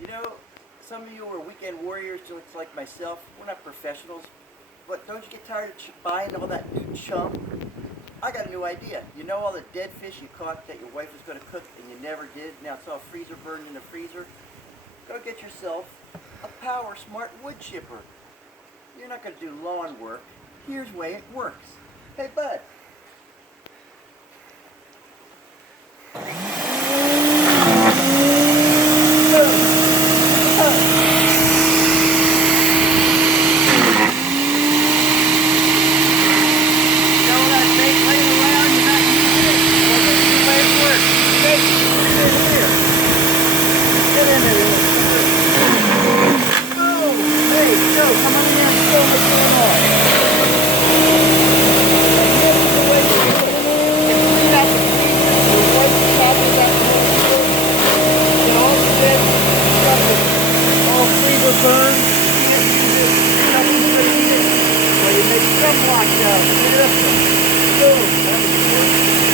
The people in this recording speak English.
You know, some of you are weekend warriors just like myself. We're not professionals, but don't you get tired of buying all that new chum? I got a new idea. You know all the dead fish you caught that your wife was going to cook and you never did? Now it's all freezer burned in the freezer. Go get yourself a Power Smart wood chipper. You're not going to do lawn work. Here's the way it works. Hey, bud. Burn, you can't use it, nothing's going to eat it, so you make some like boom, that was good.